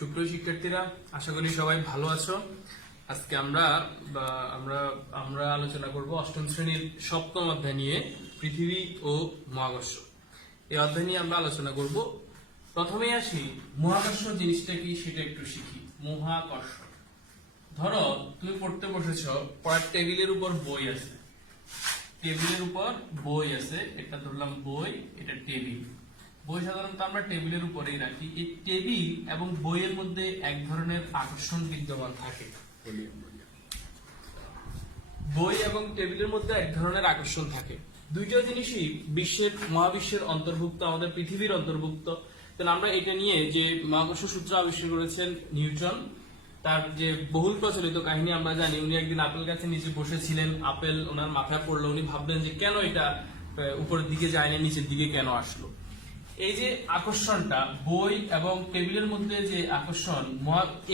সুপ্রিয় শিক্ষার্থীরা, আশা করি সবাই ভালো আছো। আজকে আমরা আলোচনা করব অষ্টম শ্রেণীর সপ্তম অধ্যায় নিয়ে, পৃথিবী ও মহাকর্ষ। এই অধ্যায় নিয়ে আমরা আলোচনা করব। প্রথমেই আসি, মহাকর্ষ জিনিসটা কি সেটা একটু শিখি। মহাকর্ষ, ধরো তুমি পড়তে বসেছ, পড়ার টেবিলের উপর বই আছে, এটা ধরলাম বই, এটা টেবিল। বই সাধারণত আমরা টেবিলের উপরেই রাখি। এই টেবিল এবং বইয়ের মধ্যে এক ধরনের আকর্ষণ বিদ্যমান থাকে। বই এবং টেবিলের মধ্যে এক ধরনের আকর্ষণ থাকে। দুইটা জিনিসই মহাবিশ্বের অন্তর্ভুক্ত, আমাদের পৃথিবীর অন্তর্ভুক্ত। তাহলে আমরা এটা নিয়ে যে মহাকর্ষ সূত্র আবিষ্কার করেছেন নিউটন, তার যে বহুল প্রচলিত কাহিনী আমরা জানি। উনি একদিন আপেল গাছের নিচে বসেছিলেন, আপেল ওনার মাথায় পড়লো। উনি ভাবলেন যে কেন এটা উপরের দিকে যায় না, নিচের দিকে কেন আসলো। এই যে আকর্ষণটা বই এবং টেবিলের মধ্যে যে আকর্ষণ,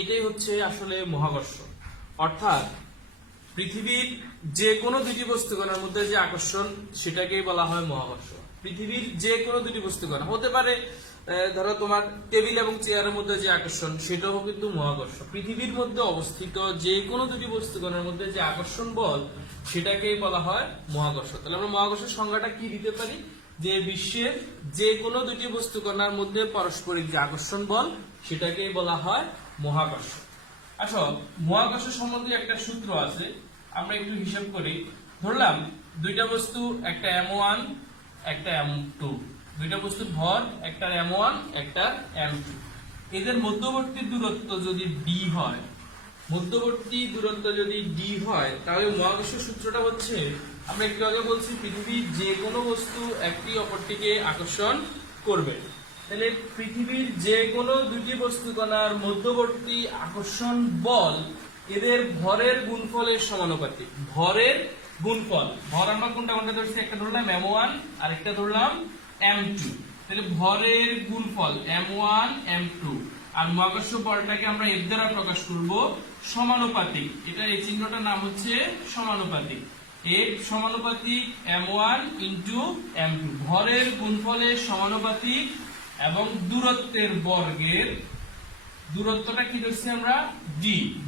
এটাই হচ্ছে আসলে মহাকর্ষ। অর্থাৎ পৃথিবীর যে কোনো দুটি বস্তুকণার মধ্যে যে আকর্ষণ, সেটাকেই বলা হয় মহাকর্ষ। পৃথিবীর যে কোনো দুটি বস্তুকণা হতে পারে, ধরো তোমার টেবিল এবং চেয়ারের মধ্যে যে আকর্ষণ, সেটাও কিন্তু মহাকর্ষ। পৃথিবীর মধ্যে অবস্থিত যে কোনো দুটি বস্তুকণার মধ্যে যে আকর্ষণ বল, সেটাকেই বলা হয় মহাকর্ষ। তাহলে আমরা মহাকর্ষের সংজ্ঞাটা কি দিতে পারি? যে বিশ্বের যে কোনো দুটি বস্তুকণার মধ্যে পারস্পরিক যে আকর্ষণ বল, সেটাকেই বলা হয় মহাকর্ষ। আচ্ছা, মহাকর্ষ সম্বন্ধে একটা সূত্র আছে, আমরা একটু হিসাব করি। ধরলাম দুইটা বস্তু, একটা m1 একটা m2, দুইটা বস্তুর ভর, একটা m1 একটা m2। এদের মধ্যবর্তী দূরত্ব যদি d হয়, তাহলে মহাকর্ষ সূত্রটা হচ্ছে, আমরা একটু আগে বলছি পৃথিবীর যে কোনো বস্তু একটি অপরটিকে আকর্ষণ করবে। তাহলে পৃথিবীর যে কোনো দুটি বস্তুকণার মধ্যবর্তী আকর্ষণ বল এদের ভরের গুণফলের সমানুপাতিক। ভরের গুণফল, ভর আমরা কোনটা ধরছি? একটা ধরলাম m1 আর একটা ধরলাম m2। তাহলে ভরের গুণফল m1 m2, আর মহাকর্ষ বলটাকে আমরা এর দ্বারা প্রকাশ করব সমানুপাতিক। এটা এই চিহ্নটার নাম হচ্ছে সমানুপাতিক। এর সমানুপাতিক m1 ইনটু m2, ভরের গুণফলের সমানুপাতিক এবং দূরত্বের বর্গের, দূরত্বটা কি ধরছি আমরা? d,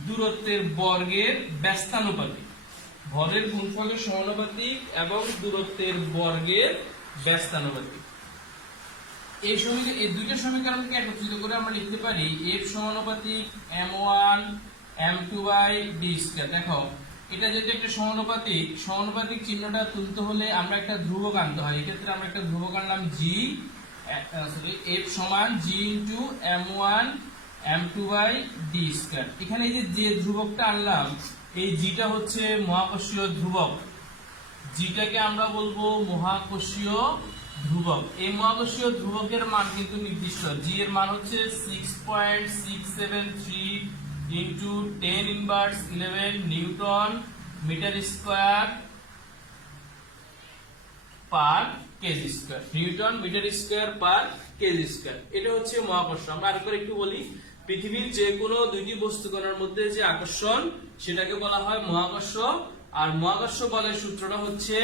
দূরত্বের বর্গের ব্যস্তানুপাতিক। ভরের গুণফলের সমানুপাতিক এবং দূরত্বের বর্গের ব্যস্তানুপাতিক। এই দুইটা সমীকরণকে একত্রিত করে আমরা লিখতে পারি f সমানুপাতিক m1 m2/d²। দেখো, এটা যেহেতু একটা সমানুপাতিক চিহ্নটা তুলতে হলে আমরা একটা ধ্রুবক আনতে হয়। এক্ষেত্রে আমরা একটা ধ্রুবক আনলাম g, f সমান g ইনটু m1 m2/d²। এখানে এই যে ধ্রুবকটা আনলাম, এই জিটা হচ্ছে মহাকর্ষীয় ধ্রুবক। জিটাকে আমরা বলবো মহাকর্ষীয় ধ্রুবক। এই মহাকর্ষীয় ধ্রুবকের মান কিন্তু নির্দিষ্ট। জি এর মান হচ্ছে 6.673 into 10⁻11 newton metre square per KG square. Newton metre square per KG square, এটা হচ্ছে মহাকর্ষ। আমরা আরেকবার একটু বলি, পৃথিবীর যে কোনো দুইটি বস্তুকণার মধ্যে যে আকর্ষণ, সেটাকে বলা হয় মহাকর্ষ। আর মহাকর্ষ বলের সূত্রটা হচ্ছে,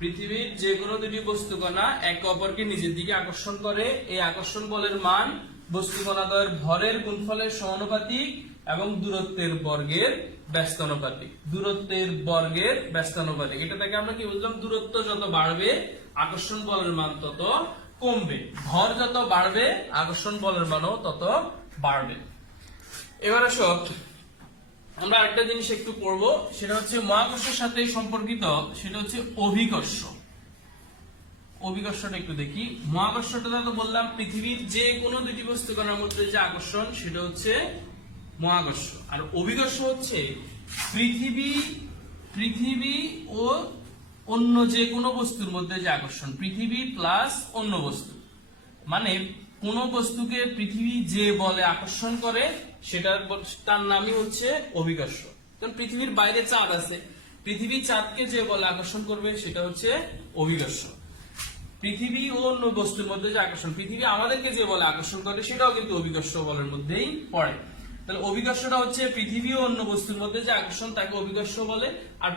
পৃথিবীর যে কোনো দুটি বস্তুকণা একে অপরকে নিজের দিকে আকর্ষণ করে। এই আকর্ষণ বলের মান বস্তুকণাদ্বয়ের ভরের গুণফলের সমানুপাতিক এবং দূরত্বের বর্গের ব্যস্তানুপাতিক। এটা থেকে আমরা কি বুঝলাম? দূরত্ব যত বাড়বে, আকর্ষণ বলের মান তত কমবে। ভর যত বাড়বে, আকর্ষণ বলের মানও তত বাড়বে। এবার আসো, আমরা একটা জিনিস একটু পড়বো, সেটা হচ্ছে মহাকর্ষের সাথে সম্পর্কিত, সেটা হচ্ছে অভিকর্ষ। অভিকর্ষটা একটু দেখি। মহাকর্ষটা তো বললাম পৃথিবীর যে কোনো দুটি বস্তুকণার মধ্যে যে আকর্ষণ, সেটা হচ্ছে মহাকর্ষ। আর অভিকর্ষ হচ্ছে পৃথিবী ও অন্য যে কোনো বস্তুর মধ্যে যে আকর্ষণ, পৃথিবী প্লাস অন্য বস্তু। মানে কোন বস্তুকে পৃথিবী যে বলে আকর্ষণ করে, তার নামই হচ্ছে অভিকর্ষ। কারণ পৃথিবীর বাইরে চাঁদ আছে, পৃথিবী চাঁদকে যে বলে আকর্ষণ করবে, সেটা হচ্ছে অভিকর্ষ। পৃথিবী ও অন্য বস্তুর মধ্যে যে আকর্ষণ, পৃথিবী আমাদেরকে যে বলে আকর্ষণ করে, সেটাও কিন্তু অভিকর্ষ বলের মধ্যেই পড়ে। তাহলে অভিকর্ষটা হচ্ছে পৃথিবী ও অন্য বস্তুর মধ্যে যে আকর্ষণ, তাকে অভিকর্ষ বলে। আর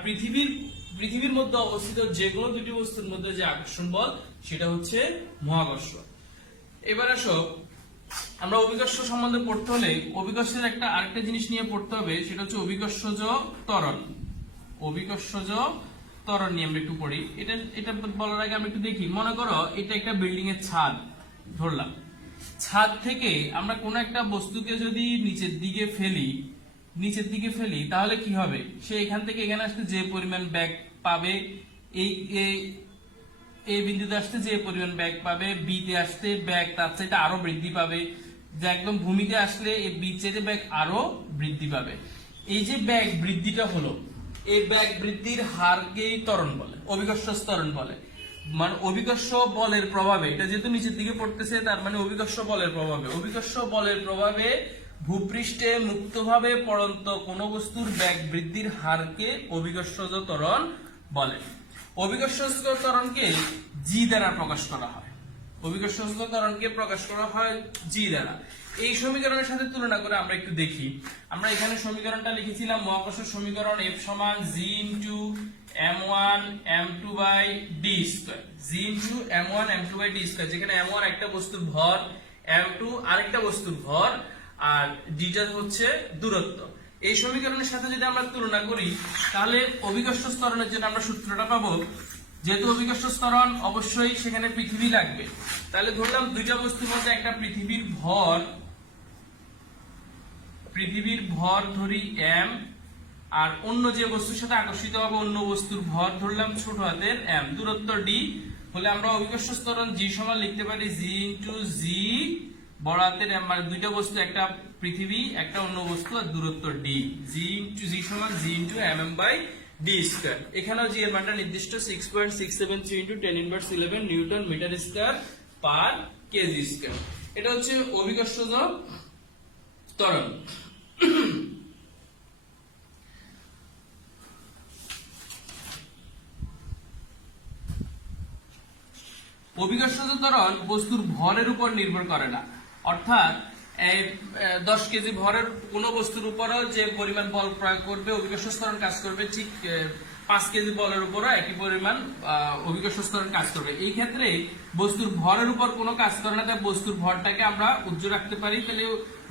পৃথিবীর মধ্যে অবস্থিত যে কোনো দুটি বস্তুর মধ্যে যে আকর্ষণ বল, সেটা হচ্ছে মহাকর্ষ। এবার আসো, আমরা অভিকর্ষ সম্বন্ধে পড়তে হলে অভিকর্ষের আরেকটা জিনিস নিয়ে পড়তে হবে, সেটা হচ্ছে অভিকর্ষজ ত্বরণ। অভিকর্ষজ ত্বরণ নিয়ে আমরা একটু পড়ি। এটা বলার আগে আমরা একটু দেখি, মনে করো এটা একটা বিল্ডিং এর ছাদ ধরলাম। ছাদ থেকে আমরা কোনো একটা বস্তুকে যদি নিচের দিকে ফেলি তাহলে কি হবে? সে এখান থেকে এখানে আসতে যে পরিমাণ বেগ পাবে, এই বিন্দুতে আসতে যে পরিমাণ বেগ পাবে, বি তে আসতে বেগ তার চাইতে আরো বৃদ্ধি পাবে, যে একদম ভূমিতে আসলে এই বি চাইতে বেগ আরো বৃদ্ধি পাবে। এই যে বেগ বৃদ্ধিটা হলো, এই বেগ বৃদ্ধির হারকেই ত্বরণ বলে, অভিকর্ষ ত্বরণ বলে। মানে অভিকর্ষ বলের প্রভাবে, এটা যেহেতু নিচের দিকে পড়তেছে তার মানে অভিকর্ষ বলের প্রভাবে ভূপৃষ্ঠে মুক্তভাবে পড়ন্ত কোন বস্তুর বেগ বৃদ্ধির হারকে অভিকর্ষজ ত্বরণ বলে। অভিকর্ষজ ত্বরণকে জি দ্বারা প্রকাশ করা হয়। অভিকর্ষজ ত্বরণকে প্রকাশ করা হয় জি দ্বারা। এই সমীকরণের সাথে তুলনা করে আমরা একটু দেখি। আমরা এখানে সমীকরণটা লিখেছিলাম মহাকর্ষ সমীকরণ F সমান g into m1 m2 by d square. g into m1 m2 by d square, যেখানে m1 একটা বস্তুর ভর, m2 আরেকটা বস্তুর ভর, আর dটা হচ্ছে দূরত্ব। এই সমীকরণের সাথে যদি আমরা তুলনা করি তাহলে অভিকর্ষ ত্বরণের জন্য আমরা সূত্রটা পাবো। যেহেতু অভিকর্ষ ত্বরণ অবশ্যই সেখানে পৃথিবী লাগবে, তাহলে ধরলাম দুইটা বস্তুর মধ্যে একটা পৃথিবীর ভর ধরি m, আর অন্য যে বস্তুর সাথে আকর্ষিত হবে অন্য বস্তুর ভর ধরলাম ছোট হাতের m, দূরত্ব d হলে আমরা অভিকর্ষ ত্বরণ g সমান লিখতে পারি g ইনটু g বড় হাতের m, মানে দুইটা বস্তু, একটা পৃথিবী একটা অন্য বস্তু, আর দূরত্ব d, g সমান g into mm by d square. এখানেও g এর মানটা নির্দিষ্ট 6.673 into 10 inverse 11 newton metre square per KG square. এটা হচ্ছে অভিকর্ষজ ত্বরণ। অভিকর্ষজ ত্বরণ বস্তুর ভরের উপর নির্ভর করে না, অর্থাৎ 10 কেজি ভরের কোন বস্তুর উপরও যে পরিমাণ বল প্রয়োগ করবে অভিকর্ষ ত্বরণ কাজ করবে, ঠিক 5 কেজি বলের উপরও একই পরিমাণ অভিকর্ষ ত্বরণ কাজ করবে। এই ক্ষেত্রে বস্তুর ভরের উপর কোনো কাজ করে না, তাই বস্তুর ভরটাকে আমরা উজ্জ্ব রাখতে পারি। তাহলে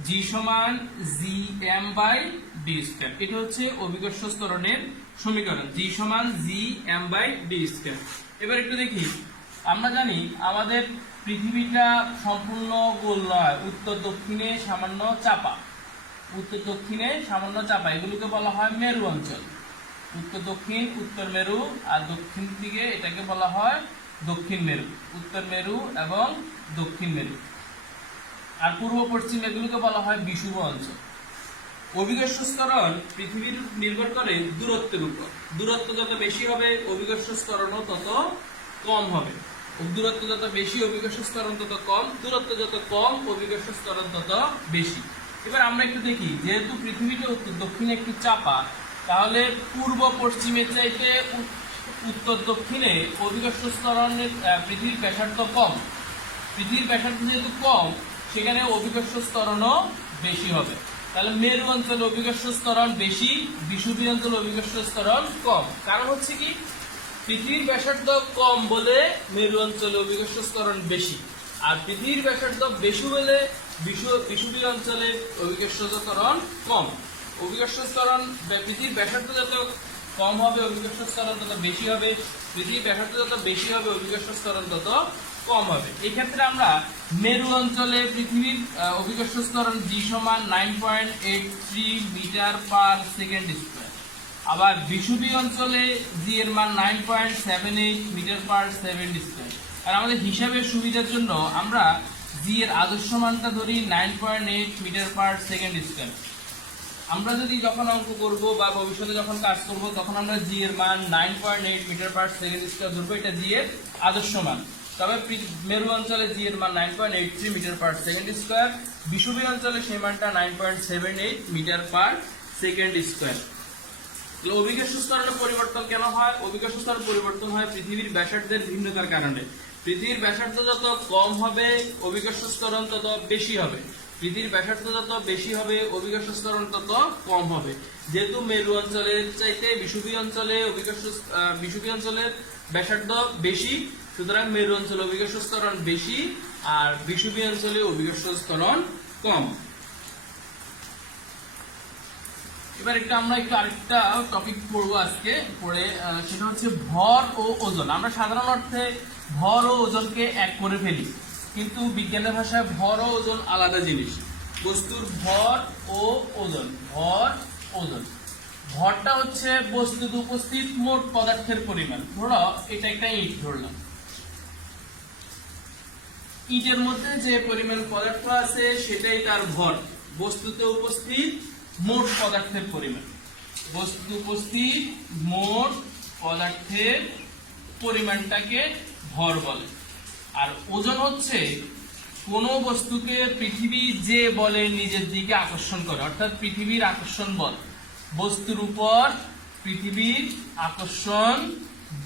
g সমান gm বাই d স্কয়ার, এটা হচ্ছে অভিকর্ষ ত্বরণের সমীকরণ, g সমান gm বাই d স্কয়ার। এবার একটু দেখি, আমরা জানি আমাদের পৃথিবীটা সম্পূর্ণ গোল নয়, উত্তর দক্ষিণে সামান্য চাপা, এগুলোকে বলা হয় মেরু অঞ্চল। উত্তর দক্ষিণ, উত্তর মেরু, আর দক্ষিণ দিকে এটাকে বলা হয় দক্ষিণ মেরু, উত্তর মেরু এবং দক্ষিণ মেরু, আর পূর্ব পশ্চিম এগুলোকে বলা হয় বিষুব অঞ্চল। অভিকর্ষ ত্বরণ পৃথিবীর নির্ভর করে দূরত্বের উপর। দূরত্ব যত বেশি হবে অভিকর্ষ ত্বরণও তত কম হবে। দূরত্ব যত বেশি অভিকর্ষ ত্বরণ তত কম, দূরত্ব যত কম অভিকর্ষ ত্বরণ তত বেশি। এবার আমরা একটু দেখি, যেহেতু পৃথিবীটা উত্তর দক্ষিণে একটু চাপা, তাহলে পূর্ব পশ্চিমের চাইতে উত্তর দক্ষিণে অভিকর্ষ ত্বরণের পৃথিবীর ব্যাসার্ধ কম। পৃথিবীর ব্যাসার্ধ যেহেতু কম, সেখানে অভিকর্ষ ত্বরণও বেশি হবে। তাহলে মেরু অঞ্চলে অভিকর্ষ ত্বরণ বেশি, বিষুবীয় অঞ্চলে অভিকর্ষ ত্বরণ কম। কারণ হচ্ছে কি, পৃথিবীর ব্যাসার্ধ কম বলে মেরু অঞ্চলে অভিকর্ষ ত্বরণ বেশি, আর পৃথিবীর ব্যাসার্ধ বেশি বলে বিষুবীয় অঞ্চলে অভিকর্ষ ত্বরণ কম। অভিকর্ষ ত্বরণ পৃথিবীর ব্যাসার্ধ যত কম হবে অভিকর্ষ ত্বরণ তত বেশি হবে, পৃথিবীর ব্যাসার্ধ যত বেশি হবে অভিকর্ষ ত্বরণ তত কম হবে। এই ক্ষেত্রে আমরা মেরু অঞ্চলে পৃথিবীর অভিকর্ষ ত্বরণ g সমান 9.83 মিটার পার সেকেন্ড স্কয়ার, আবার বিষুবীয় অঞ্চলে g এর মান 9.78 মিটার পার সেকেন্ড স্কয়ার। আর আমাদের হিসাবের সুবিধার জন্য আমরা g এর আদর্শ মানটা ধরি 9.8 মিটার পার সেকেন্ড স্কয়ার। আমরা যদি যখন অঙ্ক করব বা ভবিষ্যতে যখন কাজ করব তখন আমরা g এর মান 9.8 মিটার পার সেকেন্ড স্কয়ার ধরবো, এটা g এর আদর্শ মান। তবে মেরু অঞ্চলে g এর মান 9.83 মিটার পার সেকেন্ড স্কয়ার, বিষুবীয় অঞ্চলে সেই মানটা 9.78 মিটার পার সেকেন্ড স্কয়ার। অভিকর্ষ ত্বরণের পরিবর্তন কেন হয়? অভিকর্ষ ত্বরণ পরিবর্তন হয় পৃথিবীর ব্যাসার্ধের ভিন্নতার কারণে। পৃথিবীর ব্যাসার্ধ যত কম হবে অভিকর্ষ ত্বরণ তত বেশি হবে, পৃথিবীর ব্যাসার্ধ যত বেশি হবে অভিকর্ষ ত্বরণ তত কম হবে। যেহেতু মেরু অঞ্চলের চাইতে বিষুবীয় অঞ্চলের ব্যাসার্ধ বেশি, সুতরাং মেরু অঞ্চলে অভিকর্ষ ত্বরণ বেশি, আর বিষুবী অঞ্চলে অভিকর্ষ ত্বরণ কম। এবার আমরা আরেকটা টপিক পড়বো আজকে পড়ে, সেটা হচ্ছে ভর ও ওজন। আমরা সাধারণ অর্থে ভর ও ওজনকে এক করে ফেলি, কিন্তু বিজ্ঞানের ভাষায় ভর ও ওজন আলাদা জিনিস। বস্তুর ভর ও ওজন। ভর ওজন, ভরটা হচ্ছে বস্তুতে উপস্থিত মোট পদার্থের পরিমাণ। ধরো এটা একটা ইট ধরলাম, ইটের মধ্যে যে পরিমাণ পদার্থ আছে সেটাই তার ভর। বস্তুতে উপস্থিত মোট পদার্থের পরিমাণ, বস্তুতে উপস্থিত মোট পদার্থের পরিমাণটাকে ভর বলে। আর ওজন হচ্ছে কোন বস্তুকে পৃথিবী যে বলে নিজের দিকে আকর্ষণ করে, অর্থাৎ পৃথিবীর আকর্ষণ বল। বস্তুর উপর পৃথিবীর আকর্ষণ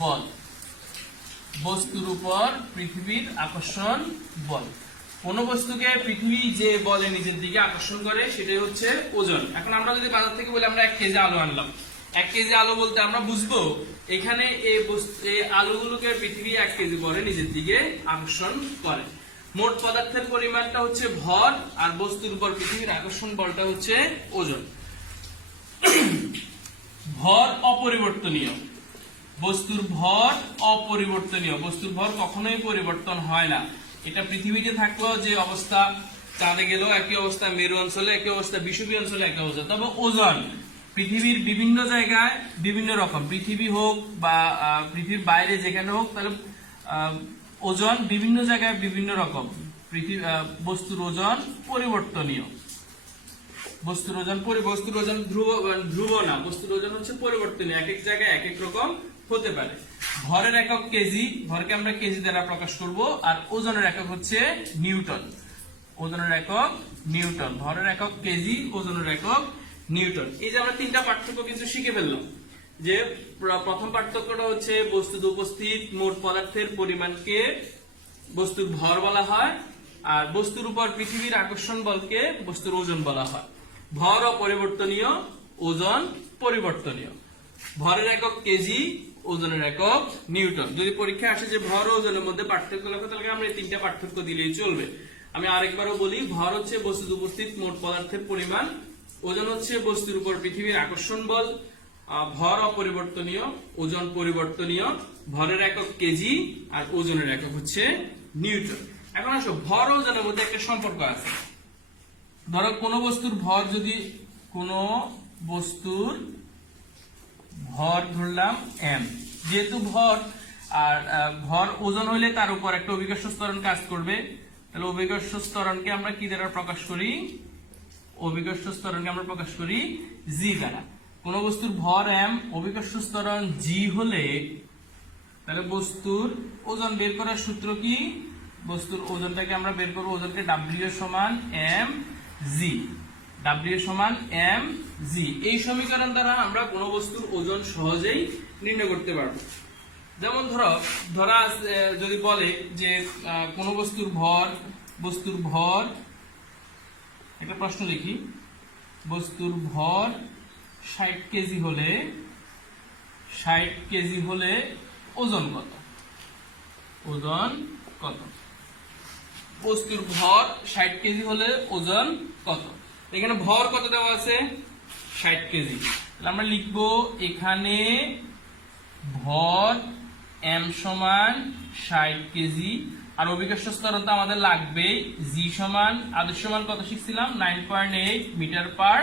বল, বস্তুর উপর পৃথিবীর আকর্ষণ বল। কোন বস্তুকে পৃথিবী যে বলে নিজের দিকে আকর্ষণ করে সেটাই হচ্ছে ওজন। এখন আমরা যদি বাজার থেকে বলি আমরা 1 কেজি আলু আনলাম, 1 কেজি আলু বলতে আমরা বুঝবো এখানে এই আলুগুলোকে পৃথিবী 1 কেজি বলে নিজের দিকে আকর্ষণ করে। মোট পদার্থের পরিমাণটা হচ্ছে ভর, আর বস্তুর উপর পৃথিবীর আকর্ষণ বলটা হচ্ছে ওজন। ভর অপরিবর্তনীয়, বস্তুর ভর অপরিবর্তনীয়। বস্তুর ভর কখনোই পরিবর্তন হয় না। এটা পৃথিবীতে থাকলেও যে অবস্থা, চাঁদে গেলেও একই অবস্থা, মেরু অঞ্চলে একই অবস্থা, বিষুবী অঞ্চলে একই অবস্থা। তবে ওজন পৃথিবীর বিভিন্ন জায়গায় বিভিন্ন রকম, পৃথিবী হোক বা পৃথিবীর বাইরে যেখানে হোক, তাহলে ওজন বিভিন্ন জায়গায় বিভিন্ন রকম। বস্তুর ওজন পরিবর্তনীয়, বস্তুর ওজন ধ্রুব না, বস্তুর ওজন হচ্ছে পরিবর্তনীয়, এক এক জায়গায় এক এক রকম হতে পারে। ভরের একক কেজি, ভরকে আমরা কেজি দ্বারা প্রকাশ করব। আর ওজনের একক হচ্ছে নিউটন, ওজনের একক নিউটন। ভরের একক কেজি, ওজনের একক নিউটন। এই যে আমরা 3টা পার্থক্য কিন্তু শিখে ফেললাম। যে প্রথম পার্থক্যটা হচ্ছে বস্তুতে উপস্থিত মোট পদার্থের পরিমাণকে বস্তুর ভর বলা হয়, আর বস্তুর উপর পৃথিবীর আকর্ষণ বলকে বস্তুর ওজন বলা হয়। ভর অপরিবর্তনীয়, ওজন পরিবর্তনীয়। ভরের একক কেজি, ওজনের একক নিউটন। যদি পরীক্ষা আসে যে ভর ও ওজনের মধ্যে পার্থক্য লেখো, তাহলে আমরা এই 3টা পার্থক্য দিলেই চলবে। আমি আরেকবারও বলি, ভর হচ্ছে বস্তুতে উপস্থিত মোট পদার্থের পরিমাণ, ওজন হচ্ছে বস্তুর উপর পৃথিবীর আকর্ষণ বল। ভর অপরিবর্তনীয়, ওজন পরিবর্তনীয়। ভরের একক কেজি, আর ওজনের একক হচ্ছে নিউটন। এখন আসো, ভর ও ওজনের মধ্যে একটা সম্পর্ক আছে। ধরো কোন বস্তুর ভর, যদি কোন বস্তুর ভর ধরলাম m, যেহেতু ভর আর ভর ওজন হইলে তার উপর একটা অভিকর্ষ ত্বরণ কাজ করবে, তাহলে অভিকর্ষ ত্বরণকে আমরা কি দ্বারা প্রকাশ করি? অভিকর্ষ ত্বরণকে আমরা প্রকাশ করি g দ্বারা। কোন বস্তুর ভর m, অভিকর্ষ ত্বরণ g হলে তাহলে বস্তুর ওজন বের করার সূত্র কি? বস্তুর ওজনটাকে আমরা বের করব, ওজনকে w সমান mg, w সমান mg। এই সমীকরণ দ্বারা আমরা কোন বস্তুর ওজন সহজেই নির্ণয় করতে পারবো। যেমন ধরা যদি বলে যে কোন বস্তুর ভর, একটা প্রশ্ন লিখি, বস্তুর ভর 60 কেজি হলে, 60 কেজি হলে ওজন কত? ওজন কত? বস্তুর ভর 60 কেজি হলে ওজন কত? এখানে ভর কত দেওয়া আছে? 60 কেজি। তাহলে আমরা লিখবো এখানে ভর m সমান 60 কেজি, আর অভিকর্ষ ত্বরণ তো আমাদের লাগবে g সমান, আদর্শ মান কত শিখছিলাম? 9.8 মিটার পার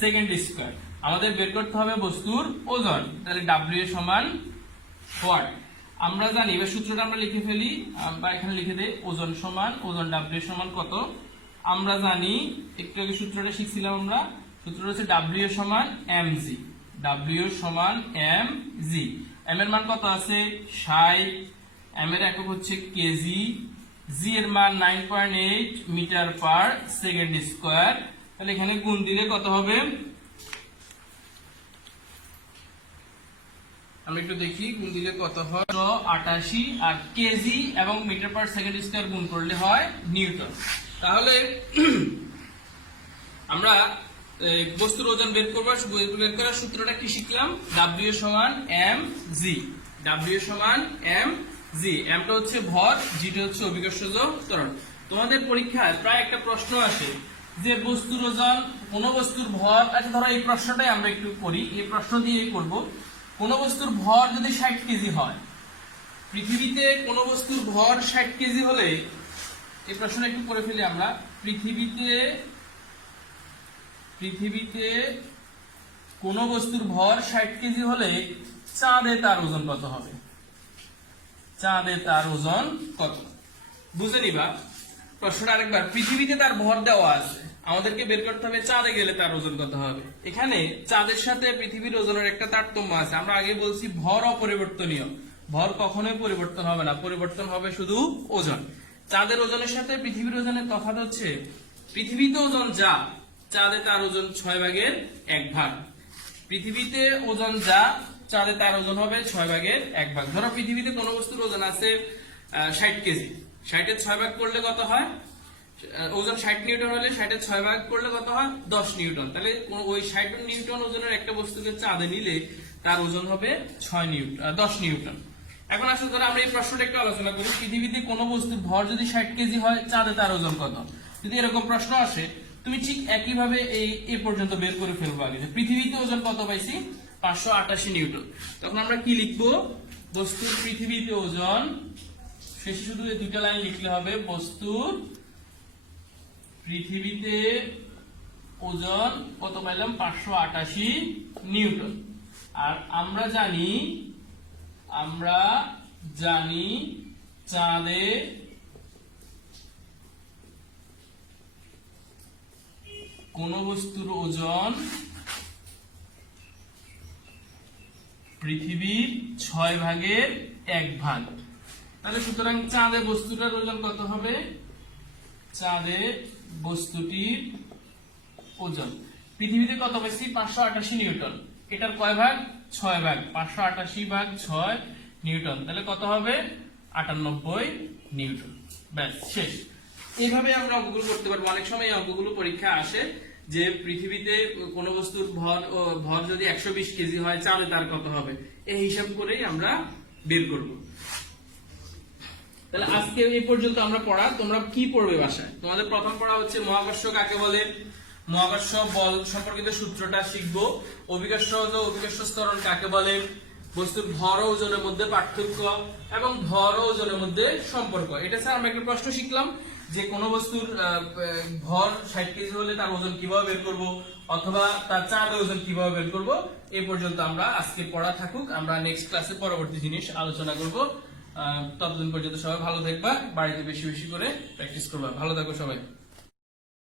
সেকেন্ড স্কয়ার। আমাদের বের করতে হবে বস্তুর ওজন, তাহলে w সমান ওয়াট আমরা জানি। এবার সূত্রটা আমরা লিখে ফেলি, বা এখানে লিখে দেই, ওজন সমান, ওজন w সমান কত আমরা জানি, একটু আগে সূত্রটা শিখছিলাম আমরা। সূত্রটা হচ্ছে w সমান mg, w সমান mg। m এর মান কত আছে? 60, m এর একক হচ্ছে কেজি, g এর মান 9.8 মিটার পার সেকেন্ড স্কয়ার। তাহলে এখানে গুণ দিলে কত হবে? আমরা একটু দেখি গুণ দিলে কত হয়। 88, আর কেজি এবং মিটার পার সেকেন্ড স্কয়ার গুণ করলে হয় নিউটন। তাহলে আমরা বস্তুর ওজন বের করার সূত্রটা কি শিখলাম? w সমান mg, w সমান mg। জি, এমটা হচ্ছে ভর, জিটা হচ্ছে অভিকর্ষজ ত্বরণ। তোমাদের পরীক্ষায় প্রায় একটা প্রশ্ন আসে যে বস্তুর ওজন, কোন বস্তুর ভর। আচ্ছা ধরো এই প্রশ্নটাই আমরা একটু করি, এই প্রশ্ন দিয়ে করব। কোন বস্তুর ভর যদি 60 কেজি হয়, পৃথিবীতে কোন বস্তুর ভর 60 কেজি হলে, এই প্রশ্নটা একটু করে ফেলি আমরা। পৃথিবীতে কোন বস্তুর ভর 60 কেজি হলে চাঁদে তার ওজন কত হবে? চাঁদে তার ওজন কত? বুঝে নিবা প্রশ্নটা আরেকবার। পৃথিবীতে তার ভর দেওয়া আছে, আমাদেরকে বের করতে হবে চাঁদে গেলে তার ওজন কত হবে। এখানে চাঁদের সাথে পৃথিবীর ওজনের একটা তারতম্য আছে। আমরা আগে বলছি ভর অপরিবর্তনীয়, ভর কখনোই পরিবর্তন হবে না, পরিবর্তন হবে শুধু ওজন। চাঁদের ওজনের সাথে পৃথিবীর ওজনের তফাৎ হচ্ছে, পৃথিবীতে ওজন যা, চাঁদে তার ওজন 6/1 পৃথিবীতে ওজন যা, চাঁদে তার ওজন হবে 6/1। ধরো পৃথিবীতে কোনো বস্তুর ওজন আছে 60 কেজি, 60-এর 6 ভাগ করলে কত হয়? ওজন 60 নিউটন হলে 60-এর 6 ভাগ করলে কত হয়? 10 নিউটন। তাহলে ওই 60 নিউটন ওজনের একটা বস্তুকে চাঁদে নিলে তার ওজন হবে 10 নিউটন। এখন আসলে ধরো আমরা এই প্রশ্নটা একটু আলোচনা করি। পৃথিবীতে কোনো বস্তুর ভর যদি 60 কেজি হয়, চাঁদে তার ওজন কত? যদি এরকম প্রশ্ন আসে, তুমি ঠিক একইভাবে এই পর্যন্ত বের করে ফেলবো আগে যে পৃথিবীতে ওজন কত পাইছি, 588 নিউটন। তখন আমরা কি লিখবো? বস্তুর পৃথিবীতে ওজন, শেষে শুধু এই দুইটা লাইন লিখলে হবে, বস্তুর পৃথিবীতে ওজন কত পাইলাম? 588 নিউটন। আর আমরা জানি চাঁদে কোন বস্তুর ওজন পৃথিবীর 6/1। তাহলে সুতরাং চাঁদে বস্তুটার ওজন কত হবে? চাঁদে বস্তুটির ওজন পৃথিবীতে কত পাইছি? 588 নিউটন। এটার কয় ভাগ? 6 ভাগ। 588/6 নিউটন। তাহলে কত হবে? 98 নিউটন। ব্যাস, শেষ। এইভাবে আমরা অঙ্কগুলো করতে পারবো। অনেক সময় এই অঙ্কগুলো পরীক্ষা আসে যে পৃথিবীতে কোন বস্তুর ভর যদি 120 কেজি হয়, চাঁদে তার কত হবে, এই হিসাব করেই আমরা বের করব। তাহলে আজকে এই পর্যন্ত আমরা পড়া। তোমরা কি পড়বে বাসায়? তোমাদের প্রথম পড়া হচ্ছে মহাকর্ষ কাকে বলে, মহাকর্ষ বল সম্পর্কিত সূত্রটা শিখবো। অভিকর্ষ ও অভিকর্ষ ত্বরণ কাকে বলে, বস্তুর ভর ও ওজনের মধ্যে পার্থক্য এবং ভর ও ওজনের মধ্যে সম্পর্ক। এটা স্যার আমরা একটা প্রশ্ন শিখলাম যে কোন বস্তুর ভর 60 কেজি হলে তার ওজন কিভাবে বের করব, অথবা তার চাঁদের ওজন কিভাবে বের করব। এই পর্যন্ত আমরা আজকে পড়া থাকুক। আমরা নেক্সট ক্লাসে পরবর্তী জিনিস আলোচনা করব। ততদিন পর্যন্ত সবাই ভালো থাকবা, বাড়িতে বেশি বেশি করে প্র্যাকটিস করবা। ভালো থাকো সবাই।